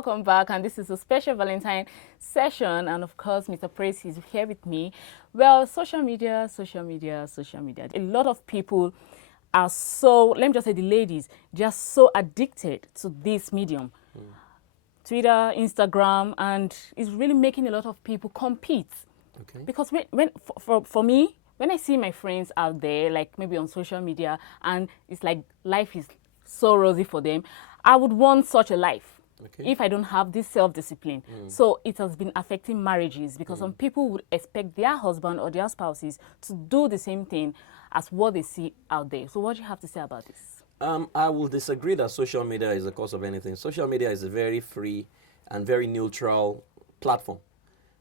welcome back, and this is a special Valentine session, and of course Mr. Praise is here with me. Well, social media. A lot of people are so, let me just say the ladies, they are so addicted to this medium. Twitter, Instagram, and it's really making a lot of people compete. Okay. Because for me, when I see my friends out there, like maybe on social media, and it's like life is so rosy for them, I would want such a life. Okay. If I don't have this self-discipline. So it has been affecting marriages because some people would expect their husband or their spouses to do the same thing as what they see out there. So what do you have to say about this? I will disagree that social media is the cause of anything. Social media is a very free and very neutral platform,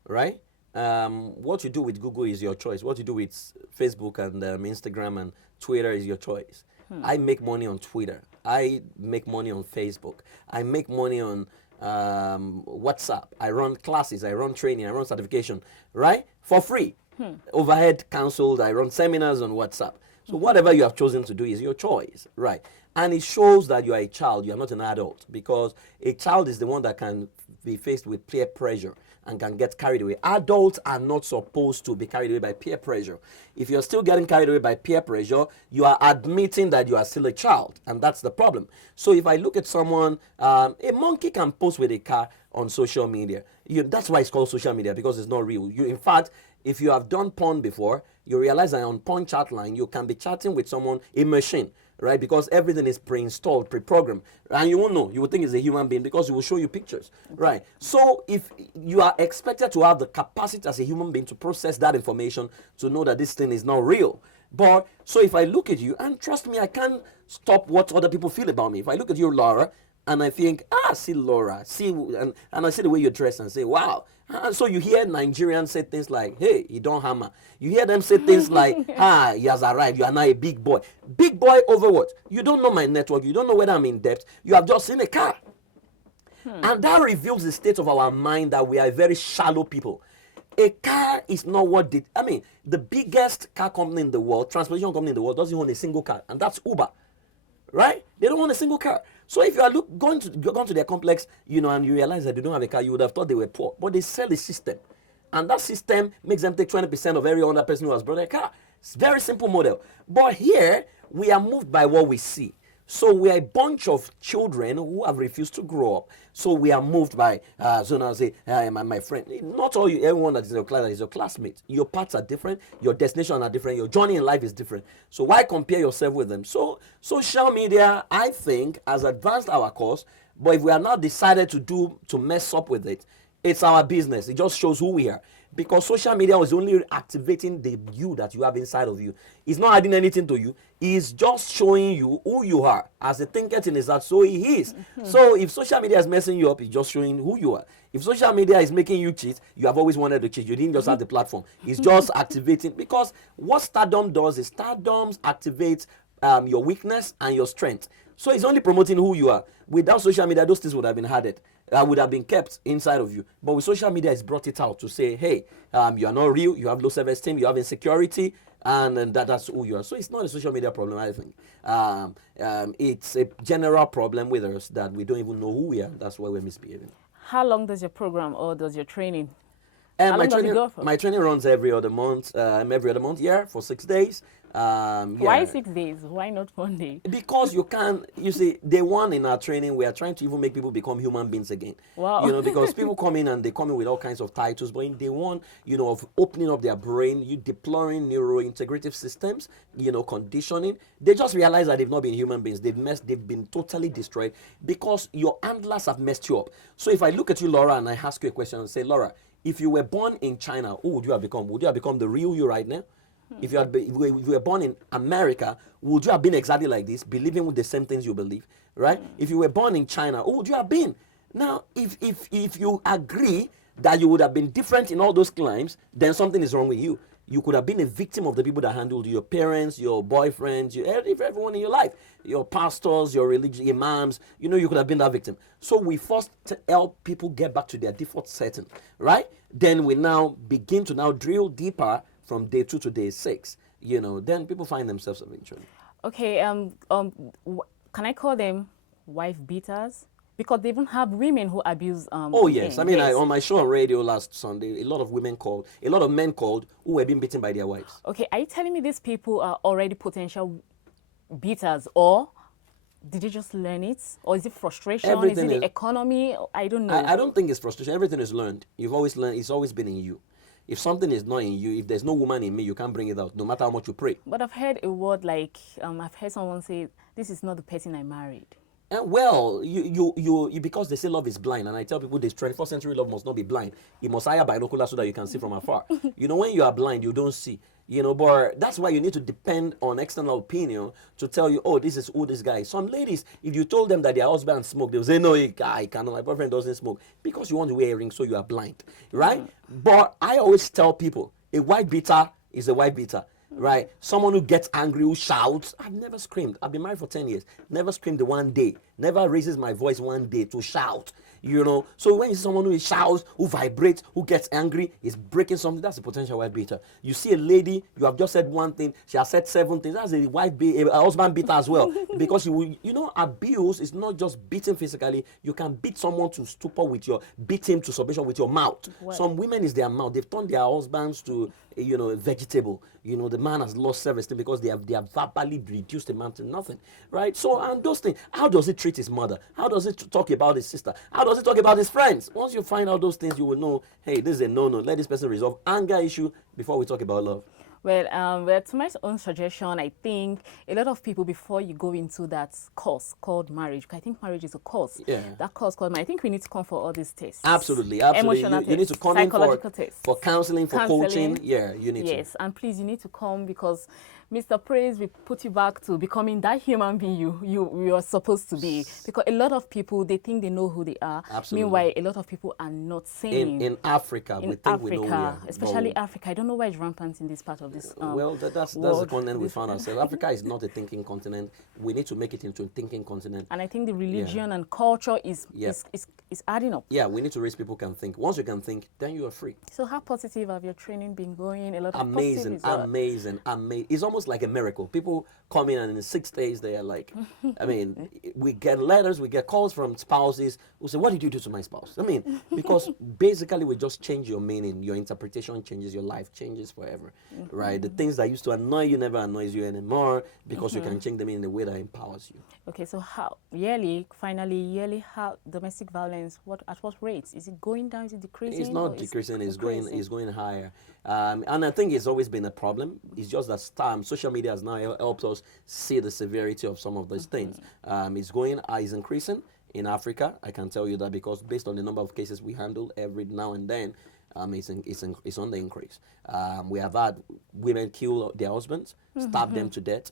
right? What you do with Google is your choice. What you do with Facebook and Instagram and Twitter is your choice. I make money on Twitter. I make money on Facebook. I make money on WhatsApp. I run classes. I run training. I run certification, right? For free. Overhead cancelled. I run seminars on WhatsApp. So whatever you have chosen to do is your choice, right? And it shows that you are a child, you are not an adult, because a child is the one that can be faced with peer pressure and can get carried away. Adults are not supposed to be carried away by peer pressure. If you're still getting carried away by peer pressure, you are admitting that you are still a child, and that's the problem. So if I look at someone, a monkey can post with a car on social media. That's why it's called social media, because it's not real. In fact, if you have done porn before, you realize that on porn chat line, you can be chatting with someone, a machine, right? Because everything is pre-installed, pre-programmed. And you won't know. You will think it's a human being because it will show you pictures, right? So if you are expected to have the capacity as a human being to process that information, to know that this thing is not real. But, so if I look at you, and trust me, I can't stop what other people feel about me. If I look at you, Laura, and I think, see Laura, and I see the way you dress and say, wow. And so you hear Nigerians say things like, hey, you don't hammer. You hear them say things like, he has arrived, you are now a big boy. Big boy over what? You don't know my network, you don't know whether I'm in debt, you have just seen a car. And that reveals the state of our mind that we are very shallow people. A car is not what the biggest car company in the world, transportation company in the world, doesn't own a single car, and that's Uber. Right? They don't want a single car. So if you are going to their complex, and you realize that they don't have a car, you would have thought they were poor. But they sell a system. And that system makes them take 20% of every other person who has brought a car. It's a very simple model. But here, we are moved by what we see. So we are a bunch of children who have refused to grow up. So we are moved by, so now say, my friend. Not everyone that is your class is your classmate. Your paths are different. Your destinations are different. Your journey in life is different. So why compare yourself with them? So social media, I think, has advanced our cause. But if we are not decided to mess up with it, it's our business. It just shows who we are. Because social media was only activating the you that you have inside of you. It's not adding anything to you. It's just showing you who you are. As the thinker in his heart, so he is. So if social media is messing you up, it's just showing who you are. If social media is making you cheat, you have always wanted to cheat. You didn't just have the platform. It's just activating. Because what stardom does is stardom activates your weakness and your strength. So it's only promoting who you are. Without social media, those things would have been added. Would have been kept inside of you. But with social media, it's brought it out to say, hey, you are not real, you have low self-esteem, you have insecurity, and that's who you are. So it's not a social media problem, I think. It's a general problem with us that we don't even know who we are. That's why we're misbehaving. How long does your program or does your training? My training runs every other month, for 6 days. Why 6 days? Why not 1 day? Because you see, day one in our training, we are trying to even make people become human beings again. Wow. Because people come in and they come in with all kinds of titles, but in day one, of opening up their brain, you deploying neurointegrative systems, conditioning, they just realize that they've not been human beings. They've been totally destroyed because your handlers have messed you up. So if I look at you, Laura, and I ask you a question and say, Laura, if you were born in China, who would you have become? Would you have become the real you right now? If you were born in America, would you have been exactly like this, believing with the same things you believe, right? If you were born in China, who would you have been? Now, if you agree that you would have been different in all those climes, then something is wrong with you. You could have been a victim of the people that handled you, your parents, your boyfriends, everyone in your life, your pastors, your religious imams. You could have been that victim. So we first help people get back to their default setting, right? Then we now begin to now drill deeper from day 2 to day 6. Then people find themselves eventually. Okay. Can I call them wife beaters? because they even have women who abuse. Oh yes, men. I mean, Yes. on my show on radio last Sunday, a lot of men called who were being beaten by their wives. Okay, are you telling me these people are already potential beaters, or did you just learn it, or is it frustration? Everything is it is- the economy? I don't know. I don't think it's frustration. Everything is learned. You've always learned. It's always been in you. If something is not in you, if there's no woman in me, you can't bring it out, no matter how much you pray. But I've heard a word like, I've heard someone say, this is not the person I married. And well, you because they say love is blind, and I tell people this 21st century love must not be blind. You must hire binoculars so that you can see from afar. When you are blind, you don't see. But that's why you need to depend on external opinion to tell you, oh, this is who this guy is. Some ladies, if you told them that their husband smoked, they'll say, no, I cannot. My boyfriend doesn't smoke. Because you want to wear earrings, so you are blind, right? But I always tell people, a white beater is a white beater. Right? Someone who gets angry, who shouts. I've never screamed. I've been married for 10 years. Never screamed one day. Never raises my voice one day to shout. So when you see someone who shouts, who vibrates, who gets angry, is breaking something, that's a potential wife beater. You see a lady, you have just said one thing, she has said 7 things. That's a husband beater as well. Because abuse is not just beating physically. You can beat someone to stupor beat him to submission with your mouth. What? Some women is their mouth. They've turned their husbands to a vegetable. The man has lost self-esteem because they have verbally reduced the man to nothing, right? So, and those things, how does he treat his mother? How does he talk about his sister? How does he talk about his friends? Once you find out those things, you will know, hey, this is a no-no. Let this person resolve anger issue before we talk about love. Well, to my own suggestion, I think a lot of people, before you go into that course called marriage, I think marriage is a course. Yeah. That course called marriage, I think we need to come for all these tests. Absolutely. Emotional You need to tests, come in psychological tests, for counseling, for coaching. Yeah, you need to. Yes, and please, you need to come, because Mr. Praise will put you back to becoming that human being you are supposed to be. Because a lot of people, they think they know who they are. Absolutely. Meanwhile, a lot of people are not saying. In Africa, we think we know who we are. Especially Africa. I don't know why it's rampant in this part of this that's the continent we found ourselves. Africa is not a thinking continent. We need to make it into a thinking continent. And I think the religion and culture is adding up. Yeah, we need to raise people who can think. Once you can think, then you are free. So how positive have your training been going? A lot of Amazing. It's almost like a miracle. People come in and in 6 days they are like, I mean, we get letters, we get calls from spouses who say, what did you do to my spouse? I mean, because basically we just change your meaning, your interpretation changes, your life changes forever, right? The things that used to annoy you never annoys you anymore because you can change them in a way that empowers you. Okay, so how how domestic violence, at what rates? Is it going down? Is it decreasing? It's not decreasing, it's going higher. And I think it's always been a problem. It's just that social media has now helped us see the severity of some of these things. It's increasing in Africa. I can tell you that because based on the number of cases we handle every now and then, it's on the increase. We have had women kill their husbands, stab them to death.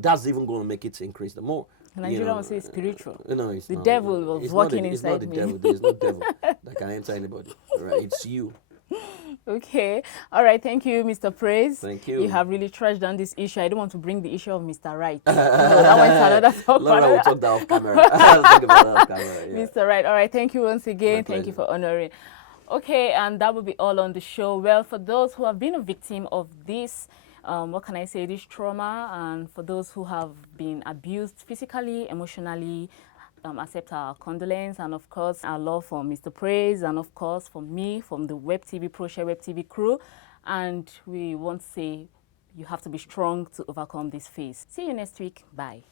That's even going to make it increase the more. Nigeria will say spiritual. No, it's the not. devil was working inside me. me. It's not the devil. There's no devil that can enter anybody. Right? It's you. Okay. All right. Thank you, Mr. Praise. Thank you. You have really trashed down this issue. I don't want to bring the issue of Mr. Right. No, that one's another topic. Laura will talk that off camera. I'll talk about that off camera. Yeah. Mr. Right. All right. Thank you once again. My Thank you pleasure. for honoring. Okay, and that will be all on the show. Well, for those who have been a victim of this, this trauma, and for those who have been abused physically, emotionally, accept our condolence, and of course our love for Mr. Praise, and of course from me, from the Web TV ProShare Web TV crew. And we want to say you have to be strong to overcome this phase. See you next week. Bye.